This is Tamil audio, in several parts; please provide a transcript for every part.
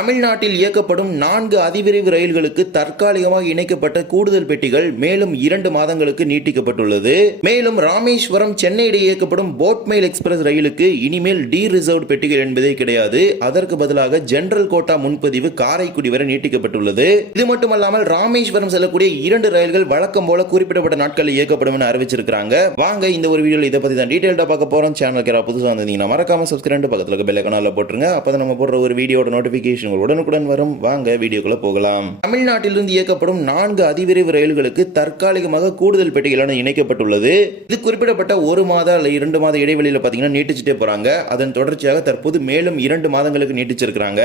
தமிழ்நாட்டில் இயக்கப்படும் நான்கு அதிவிரைவு ரயில்களுக்கு தற்காலிகமாக இணைக்கப்பட்ட கூடுதல் பெட்டிகள் மேலும் இரண்டு மாதங்களுக்கு நீட்டிக்கப்பட்டுள்ளது. மேலும் ராமேஸ்வரம் சென்னை இடையே இயக்கப்படும் போட்மெயில் எக்ஸ்பிரஸ் ரயிலுக்கு இனிமேல் டி ரிசர்வ் பெட்டிகள் என்பதே கிடையாது. அதற்கு பதிலாக ஜெனரல் கோட்டா முன்பதிவு காரைக்குடி வரை நீட்டிக்கப்பட்டுள்ளது. இது மட்டுமல்லாமல் ராமேஸ்வரம் செல்லக்கூடிய இரண்டு ரயில்கள் வழக்கம் போல குறிப்பிடப்பட்ட நாட்களில் இயக்கப்படும் என அறிவிச்சிருக்காங்க வாங்க இந்த ஒரு வீடியோ இதை பத்தி தான் டீடைல்டா பார்க்க போறோம். சேனலுக்கு புதுசாக வந்திருந்தீங்கன்னா மறக்காம சப்ஸ்கிரைப் பக்கத்தில் இருக்க பெல் போட்டுருங்க. அப்போ நம்ம போடுற ஒரு வீடியோட நோட்டிபிகேஷன் உடனுக்குடன் வரும். வாங்க வீடியோக்குள்ள போகலாம். தமிழ்நாட்டிலிருந்து இயக்கப்படும் நான்கு அதிவிரைவு ரயில்களுக்கு தற்காலிகமாக கூடுதல் பெட்டிகளான இணைக்கப்பட்டுள்ளது. இது குறிப்பிடப்பட்ட ஒரு மாத அல்ல இரண்டு மாத இடைவெளியில் பார்த்தீங்கன்னா நீட்டிச்சுட்டே போறாங்க. அதன் தொடர்ச்சியாக தற்போது மேலும் இரண்டு மாதங்களுக்கு நீட்டிச்சிருக்கிறாங்க.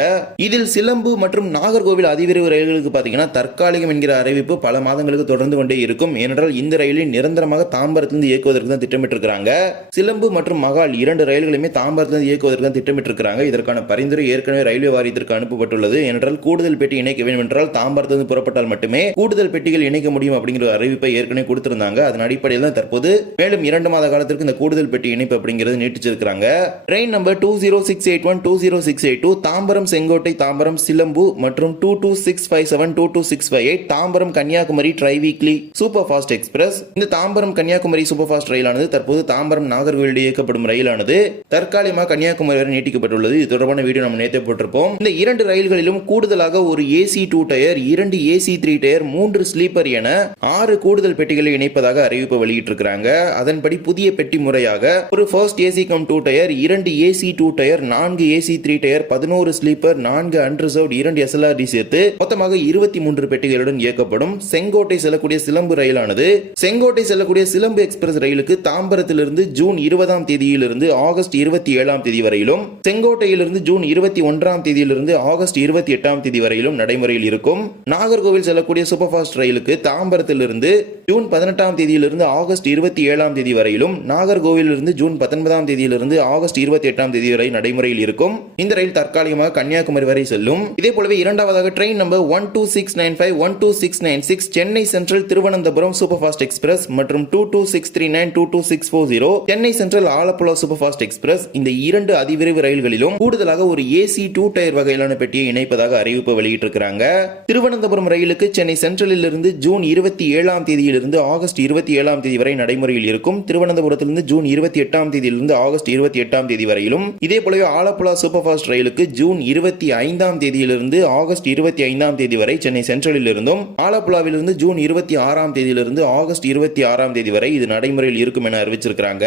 இதில் சிலம்பு மற்றும் நாகர்கோவில் அதிவிரைவு ரயில்களுக்கு பார்த்தீங்கன்னா தற்காலிகம் என்கிற அறிவிப்பு பல மாதங்களுக்கு தொடர்ந்து கொண்டே இருக்கும். ஏனென்றால் இந்த ரயிலில் நிரந்தரமாக தாம்பரத்திலிருந்து இயக்குவதற்கு தான் திட்டமிட்டிருக்கிறாங்க. சிலம்பு மற்றும் மகால் இரண்டு ரயில்களுமே தாம்பரத்திலிருந்து இயக்குவதற்கு தான் திட்டமிட்டிருக்கிறாங்க. இதற்கான பரிந்துரை ஏற்கனவே ரயில்வே வாரியத்திற்கு அனுப்பப்பட்டுள்ளது. ஏனென்றால் கூடுதல் பெட்டி இணைக்க வேண்டும் என்றால் தாம்பரத்திலிருந்து புறப்பட்டால் மட்டுமே கூடுதல் பெட்டிகள் இணைக்க முடியும் அப்படிங்கிற அறிவிப்பை ஏற்கனவே கொடுத்திருந்தாங்க. அதன் அடிப்படையில் தான் தற்போது மேலும் இரண்டு மாத காலத்திற்கு இந்த கூடுதல் பெட்டி இணைப்பு அப்படிங்கிறது நீட்டிச்சிருக்கிறாங்க. Train number two zero six eight one two zero six eight two Tambaram Sengottai Tambaram Silambu மற்றும் two two six five seven two two six five eight Tambaram Kanniyakumari tri weekly super fast express இந்த தாம்பரம் கன்னியாகுமரி சூப்பர் ஃபாஸ்ட் ரயிலானது தற்போது தாம்பரம் நாகர்கோவில் இயக்கப்படும் ரயிலானது. தற்காலிகமாக கன்னியாகுமரி வரை நீட்டிக்கப்பட்டுள்ளது. இது தொடர்பான வீடியோ நம்ம நேற்று போட்டிருப்போம். இந்த இரண்டு ரயில்களிலும் கூடுதலாக ஒரு ஏசி டூ டயர் இரண்டு ஏசி த்ரீ டயர் மூன்று ஸ்லீப்பர் என ஆறு கூடுதல் பெட்டிகளை இணைப்பதாக அறிவிப்பு வெளியிட்டிருக்கிறாங்க. அதன்படி புதிய பெட்டி முறையாக ஒரு first AC cum two tier இரண்டு ஏசி டூ டயர் நான்கு ஏசி த்ரீ டயர் பதினோரு ஸ்லீப்பர் நான்கு அன்ரிசர்வ்ட் இரண்டு எஸ்எல்ஆர்டி சேர்த்து மொத்தமாக இருபத்தி மூன்று பெட்டிகளுடன் இயக்கப்படும் செங்கோட்டை செல்லக்கூடிய சிலம்பு ரயிலானது. செங்கோட்டை செல்லக்கூடிய சிலம்பு எக்ஸ்பிரஸ் ரயிலுக்கு தாம்பரத்திலிருந்து ஜூன் இருபதாம் தேதியிலிருந்து ஆகஸ்ட் இருபத்தி ஏழாம் தேதி வரையிலும் செங்கோட்டையிலிருந்து ஜூன் இருபத்தி ஒன்றாம் தேதியிலிருந்து ஆகஸ்ட் இருபத்தி எட்டாம் தேதி வரையிலும் நடைமுறையில் இருக்கும். நாகர்கோவில் செல்லக்கூடிய சூப்பர் ஃபாஸ்ட் ரயிலுக்கு தாம்பரத்திலிருந்து ஜூன் பதினெட்டாம் தேதியிலிருந்து ஆகஸ்ட் இருபத்தி ஏழாம் தேதி வரையிலும் நாகர்கோவிலிருந்து ஜூன் பத்தொன்பதாம் தேதியிலிருந்து ஆகஸ்ட் இருபத்தி எட்டாம் தேதி வரை நடைமுறையில் இருக்கும். இந்த ரயில் தற்காலிகமாக கன்னியாகுமரி வரை செல்லும். இதே போலவே இரண்டாவதாக train number one two six nine five one two six nine six Chennai Central Thiruvananthapuram super fast express மற்றும் two two six three nine two two six four zero Chennai Central Alappuzha super fast express. இந்த இரண்டு அதிவிரைவு ரயில்களிலும் கூடுதலாக ஒரு ஏசி டூ டயர் வகையிலான பெட்டியை இணைப்பதாக அறிவிப்பு வெளியிட்டிருக்கிறாங்க. திருவனந்தபுரம் ரயிலுக்கு சென்னை சென்ட்ரலில் இருந்து ஜூன் இருபத்தி ஏழாம் தேதியிலிருந்து ஆகஸ்ட் இருபத்தி ஏழாம் தேதி வரை நடைமுறையில் இருக்கும். திருவனந்தபுரத்திலிருந்து ஜூன் இருபத்தி எட்டாம் தேதியிலிருந்து ஆகஸ்ட் இருபத்தி எட்டாம் தேதி வரையிலும். இதே போலவே ஆலப்புழா சூப்பர் ஃபாஸ்ட் ரயிலுக்கு ஜூன் இருபத்தி ஐந்தாம் தேதியிலிருந்து ஆகஸ்ட் இருபத்தி ஐந்தாம் தேதி வரை சென்னை சென்ட்ரலில் இருந்தும் ஆலப்புழாவிலிருந்து ஜூன் இருபத்தி ஆறாம் தேதியிலிருந்து ஆகஸ்ட் இருபத்தி ஆறாம் தேதி வரை இது நடைமுறையில் இருக்கும் என அறிவிச்சிருக்கிறாங்க.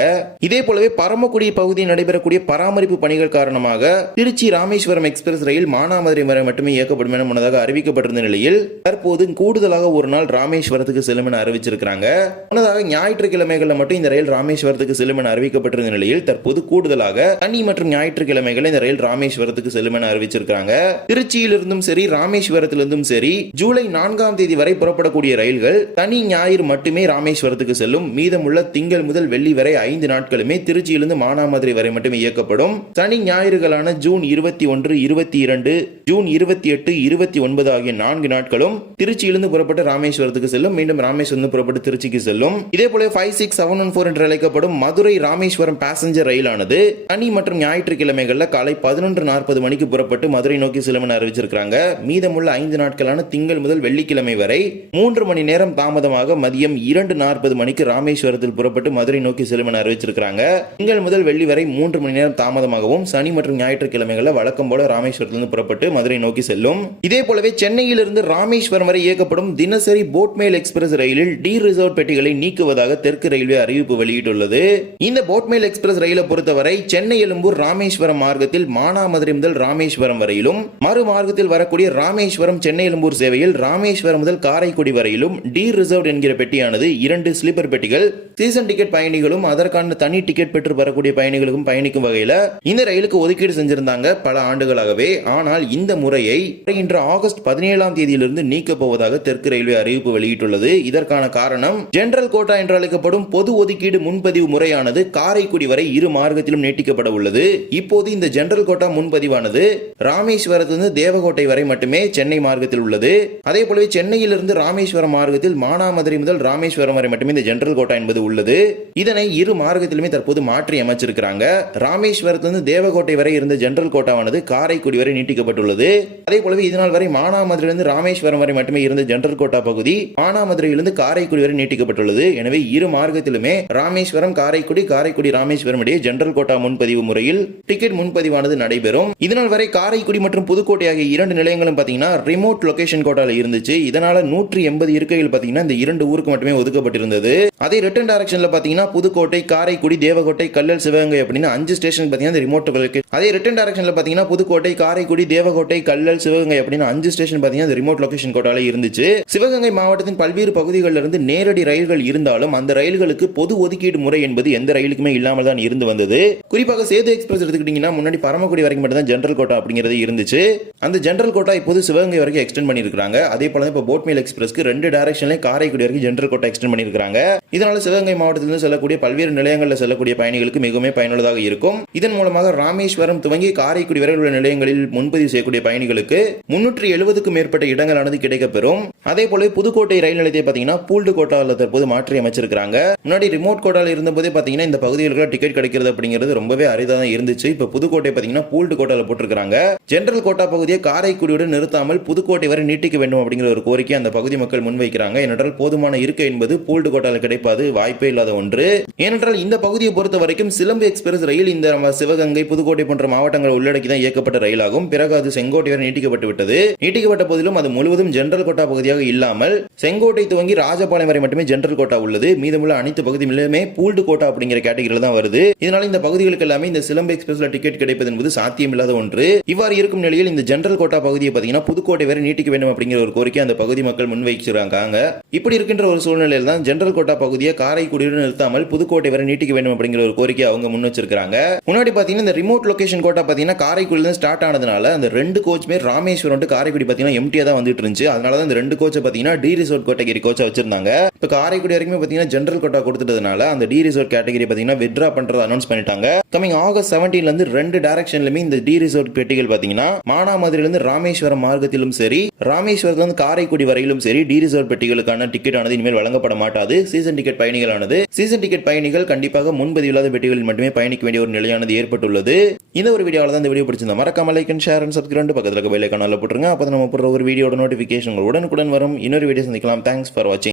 இதே போலவே பரமக்குடி பகுதியில் நடைபெறக்கூடிய பராமரிப்பு பணிகள் காரணமாக திருச்சி ராமேஸ்வரம் எக்ஸ்பிரஸ் ரயில் மானாமதுரை வரை மட்டுமே இயக்கப்படும் என முன்னதாக அறிவிக்கப்பட்டிருந்த நிலையில் தற்போது கூடுதலாக ஒரு நாள் ராமேஸ்வரத்துக்கு செல்லும் என அறிவிச்சிருக்கிறாங்க. முன்னதாக ஞாயிற்றுக்கிழமைகளில் மட்டும் இந்த ரயில் ராமேஸ்வரத்துக்கு செல்லும் என அறிவிக்கப்பட்டிருந்த நிலையில் தற்போது கூடுதலாக சனி மற்றும் ஞாயிற்றுக்கிழமைகளில் இந்த ரயில் ராமேஸ்வரத்துக்கு செல்லும் என அறிவிச்சிருக்கிறாங்க. திருச்சியிலிருந்தும் சரி ராமேஸ்வரத்திலிருந்தும் சரி ஜூலை நான்காம் தேதி வரை புறப்படக்கூடிய ரயில்கள் தனி ஞாயிறு மட்டுமே ராமேஸ்வரத்துக்கு செல்லும். மீதமுள்ள திங்கள் முதல் வெள்ளி வரை ஐந்து நாட்களுமே திருச்சியிலிருந்து மானாமதுரை வரை மட்டுமே இயக்கப்படும். சனி ஞாயிறுகளான ஜூன் இருபத்தி ஒன்று இருபத்தி இரண்டு ஜூன் இருபத்தி எட்டு இருபத்தி ஒன்பது ஆகிய நான்கு நாட்களும் திருச்சியிலிருந்து புறப்பட்டு ராமேஸ்வரத்துக்கு செல்லும் மீண்டும் ராமேஸ்வரம் புறப்பட்டு திருச்சிக்கு செல்லும். இதே போல five six seven one four என்று அழைக்கப்படும் மதுரை ராமேஸ்வரம் பேசஞ்சர் ரயிலானது சனி மற்றும் ஞாயிற்றுக்கிழமைகளில் காலை பதினொன்று நாற்பது மணிக்கு புறப்பட்டு மதுரை நோக்கி செல்லும் என அறிவிச்சிருக்காங்க மீதமுள்ள ஐந்து நாட்களான திங்கள் முதல் வெள்ளிக்கிழமை வரை மூன்று மணி நேரம் தாமதமாக மதியம் இரண்டு நாற்பது மணிக்கு ராமேஸ்வரத்தில் புறப்பட்டு மதுரை நோக்கி செல்லும் என அறிவிச்சிருக்காங்க திங்கள் முதல் வெள்ளி வரை மூன்று மணி நேரம் தாமதமாகவும் சனி மற்றும் ஞாயிற்றுக்கிழமைகளில் வழக்கம் போல ராமேஸ்வரத்திலிருந்து புறப்பட்டு மதுரை நோக்கி செல்லும். இதே போலவே சென்னையிலிருந்து ராமேஸ்வரம் வரை இயக்கப்படும் தினசரி போட்மேல் எக்ஸ்பிரஸ் ரயிலில் டி ரிசர்வ் பெட்டிகளை நீக்குவதாக தெற்கு ரயில்வே அறிவிப்பு வெளியிட்டுள்ளது. இந்த போட்மெயில் எக்ஸ்பிரஸ் ரயிலை பொறுத்தவரை சென்னை எழும்பூர் ராமேஸ்வரம் மார்க்கத்தில் மானாமதுரை முதல் ராமேஸ்வரம் வரையிலும் மறு மார்க்கத்தில் வரக்கூடிய ராமேஸ்வரம் சென்னை எழும்பூர் சேவையில் ராமேஸ்வரம் முதல் காரைக்குடி வரையிலும் டி ரிசர்வ் என்கிற பெட்டியானது இரண்டு ஸ்லீப்பர் பெட்டிகள் சீசன் டிக்கெட் பயணிகளும் அதற்கான தனி டிக்கெட் பெற்று வரக்கூடிய பயணிகளுக்கும் பயணிக்கும் வகையில் இந்த ரயிலுக்கு ஒதுக்கீடு செஞ்சிருந்தாங்க பல ஆண்டுகளாகவே. ஆனால் இந்த முறையை இன்று ஆகஸ்ட் பதினேழாம் தேதியிலிருந்து நீக்கப் போவதாக தெற்கு ரயில்வே அறிவிப்பு வெளியிட்டுள்ளது. இதற்கான காரணம் ஜெனரல் கோட்டா என்று அழைக்கப்படும் பொது ஒதுக்கீடு முன்பதிவு முறையானது காரைக்குடி வரை இரு மார்க்கத்திலும் நீட்டிக்கப்பட உள்ளது. இப்போது இந்த ஜெனரல் கோட்டா முன்பதிவானது ராமேஸ்வரத்திலிருந்து தேவகோட்டை வரை மட்டுமே சென்னை மார்க்கத்தில் உள்ளது. அதே போலவே சென்னையிலிருந்து ராமேஸ்வரம் மார்க்கத்தில் மானாமதுரை முதல் ராமேஸ்வரம் வரை மட்டுமே இந்த ஜெனரல் கோட்டா என்பது உள்ளது. இதனை இரு மார்க்கத்திலுமே தற்போது மாற்றி அமைச்சிருக்கிறாங்க. ராமேஸ்வரத்திலிருந்து தேவகோட்டை வரை இருந்த ஜெனரல் கோட்டாவானது காரைக்குடி வரை நீட்டி நீட்டிக்கப்பட்டுள்ளது அதே போலவே இதனால் வரை மானாமதுரையிலிருந்து ராமேஸ்வரம் வரை மட்டுமே இருந்த ஜென்ரல் கோட்டா பகுதி மானாமதுரையிலிருந்து காரைக்குடி வரை நீட்டிக்கப்பட்டுள்ளது. எனவே இரு மார்க்கத்திலுமே ராமேஸ்வரம் காரைக்குடி காரைக்குடி ராமேஸ்வரம் இடையே ஜென்ரல் கோட்டா முன்பதிவு முறையில் டிக்கெட் முன்பதிவானது நடைபெறும். இதனால் வரை காரைக்குடி மற்றும் புதுக்கோட்டை ஆகிய இரண்டு நிலையங்களும் பாத்தீங்கன்னா ரிமோட் லொகேஷன் கோட்டால இருந்துச்சு. இதனால நூற்றி எண்பது இருக்கைகள் பாத்தீங்கன்னா இந்த இரண்டு ஊருக்கு மட்டுமே ஒதுக்கப்பட்டிருந்தது. அதே ரிட்டன் டைரக்ஷன்ல பாத்தீங்கன்னா புதுக்கோட்டை காரைக்குடி தேவகோட்டை கல்லல் சிவகங்கை அப்படின்னு அஞ்சு ஸ்டேஷன் பாத்தீங்கன்னா ரிமோட் அதே ரிட்டன் டைரக்ஷன்ல பாத்தீங்கன்னா புதுக்கோட்டை காரைக்குடி தூத்துக்குடி தேவகோட்டை கல்லல் சிவகங்கை அப்படின்னு அஞ்சு ஸ்டேஷன் பார்த்தீங்கன்னா இந்த ரிமோட் லொகேஷன் கோட்டால இருந்துச்சு. சிவகங்கை மாவட்டத்தின் பல்வேறு பகுதிகளில் இருந்து நேரடி ரயில்கள் இருந்தாலும் அந்த ரயில்களுக்கு பொது ஒதுக்கீடு முறை என்பது எந்த ரயிலுக்குமே இல்லாமல் தான் இருந்து வந்தது. குறிப்பாக சேது எக்ஸ்பிரஸ் எடுத்துக்கிட்டீங்கன்னா முன்னாடி பரமக்குடி வரைக்கும் மட்டும் தான் ஜென்ரல் கோட்டா அப்படிங்கிறது இருந்துச்சு. அந்த ஜென்ரல் கோட்டா இப்போது சிவகங்கை வரைக்கும் எக்ஸ்டெண்ட் பண்ணியிருக்காங்க அதே போல இப்போ போட்மேல் எக்ஸ்பிரஸ்க்கு ரெண்டு டைரக்ஷன்லையும் காரைக்குடி வரைக்கும் ஜென்ரல் கோட்டா எக்ஸ்டெண்ட் பண்ணியிருக்காங்க இதனால சிவகங்கை மாவட்டத்திலிருந்து செல்லக்கூடிய பல்வேறு நிலையங்களில் செல்லக்கூடிய பயணிகளுக்கு மிகவும் பயனுள்ளதாக இருக்கும். இதன் மூலமாக ராமேஸ்வரம் துவங்கி காரைக்குடி வரை உள்ள நிலையங்களில் முன் முன்பதிவு செய்யக்கூடிய பயணிகளுக்கு முன்னூற்றி எழுபதுக்கும் மேற்பட்ட இடங்களானது கிடைக்கப்பெறும். அதே போல புதுக்கோட்டை ரயில் நிலையத்தை பார்த்தீங்கன்னா பூல்டு கோட்டாவில் தற்போது மாற்றி அமைச்சிருக்காங்க முன்னாடி ரிமோட் கோட்டாவில் இருந்தபோதே பார்த்தீங்கன்னா இந்த பகுதிகளுக்கு டிக்கெட் கிடைக்கிறது அப்படிங்கிறது ரொம்பவே அரிதாக தான் இருந்துச்சு. இப்போ புதுக்கோட்டை பார்த்தீங்கன்னா பூல்டு கோட்டாவில் போட்டிருக்காங்க ஜெனரல் கோட்டா பகுதியை காரைக்குடியுடன் நிறுத்தாமல் புதுக்கோட்டை வரை நீட்டிக்க வேண்டும் அப்படிங்கிற ஒரு கோரிக்கை அந்த பகுதி மக்கள் முன்வைக்கிறாங்க. ஏனென்றால் போதுமான இருக்கை என்பது பூல்டு கோட்டாவில் கிடைப்பது வாய்ப்பே இல்லாத ஒன்று. ஏனென்றால் இந்த பகுதியை பொறுத்த வரைக்கும் சிலம்பு எக்ஸ்பிரஸ் ரயில் இந்த நம்ம சிவகங்கை புதுக்கோட்டை போன்ற மாவட்டங்களை உள்ளடக்கி தான் இயக்கப்பட்ட ரயிலாகும். பிற பிறகு அது செங்கோட்டை வரை நீட்டிக்கப்பட்டு விட்டது. நீட்டிக்கப்பட்ட போதிலும் அது முழுவதும் ஜெனரல் கோட்டா பகுதியாக இல்லாமல் செங்கோட்டை துவங்கி ராஜபாளையம் வரை மட்டுமே ஜெனரல் கோட்டா உள்ளது. மீதமுள்ள அனைத்து பகுதிகளிலுமே பூல்டு கோட்டா அப்படிங்கிற கேட்டகரியில் தான் வருது. இதனால இந்த பகுதிகளுக்கு எல்லாமே இந்த சிலம்பு எக்ஸ்பிரஸ்ல டிக்கெட் கிடைப்பது என்பது சாத்தியமில்லாத ஒன்று. இவ்வாறு இருக்கும் நிலையில் இந்த ஜெனரல் கோட்டா பகுதியை பார்த்தீங்கன்னா புதுக்கோட்டை வரை நீட்டிக்க வேண்டும் அப்படிங்கிற ஒரு கோரிக்கை அந்த பகுதி மக்கள் முன்வைச்சிருக்காங்க இப்படி இருக்கின்ற ஒரு சூழ்நிலையில் தான் ஜெனரல் கோட்டா பகுதியை காரைக்குடியுடன் நிறுத்தாமல் புதுக்கோட்டை வரை நீட்டிக்க வேண்டும் அப்படிங்கிற ஒரு கோரிக்கை அவங்க முன் வச்சிருக்காங்க முன்னாடி பார்த்தீங்கன்னா இந்த ரிமோட் லொகேஷன் கோட்டா பார்த்தீங்கன்னா காரைக்குடியில ஸ்டார்ட் ஆனதுனால அந்த ரெண்டு கோச்சுமே ராமேஸ்வரம் to காரைக்குடி பார்த்தீங்கன்னா எம்டியாக தான் வந்துட்டு இருந்துச்சு அதனால தான் இந்த ரெண்டு கோச்சை பார்த்தீங்கன்னா டி ரிசோர்ட் கேட்டகரி கோச்சை வச்சிருந்தாங்க. இப்போ காரைக்குடி வரைக்குமே பார்த்தீங்கன்னா ஜென்ரல் கோட்டா கொடுத்துட்டதுனால அந்த டி ரிசோர்ட் கேட்டகரி பார்த்தீங்கன்னா விட்ரா பண்றதை அனௌன்ஸ் பண்ணிட்டாங்க. கமிங் ஆகஸ்ட் செவன்டீன்லேருந்து ரெண்டு டேரக்ஷன்லையுமே இந்த டி ரிசோர்ட் பெட்டிகள் பார்த்தீங்கன்னா மானாமதுரையிலேருந்து ராமேஸ்வரம் மார்க்கத்திலும் சரி ராமேஸ்வரத்துலேருந்து காரைக்குடி வரையிலும் சரி டி ரிசோர்ட் பெட்டிகளுக்கான டிக்கெட் ஆனது இனிமேல் வழங்கப்பட மாட்டாது. சீசன் டிக்கெட் பயணிகளானது. சீசன் டிக்கெட் பயணிகள் கண்டிப்பாக முன்பதிவில்லாத பெட்டிகளில் மட்டுமே பயணிக்க வேண்டிய ஒரு நிலையானது ஏற்பட்டுள்ளது. இந்த ஒரு வீடியோவில் தான் இந்த வீடியோ பிடிச்சிருந்தா மறக்காம like and share and subscribe பக்கத்தில் பெல் ஐக்கானில் போட்டுருங்க. அப்போ நம்ம போடுற ஒரு வீடியோட நோட்டிஃபிகேஷன் உடனுக்குடன் வரும். இன்னொரு வீடியோ சந்திக்கலாம். தேங்க்ஸ் ஃபார் வாட்சிங்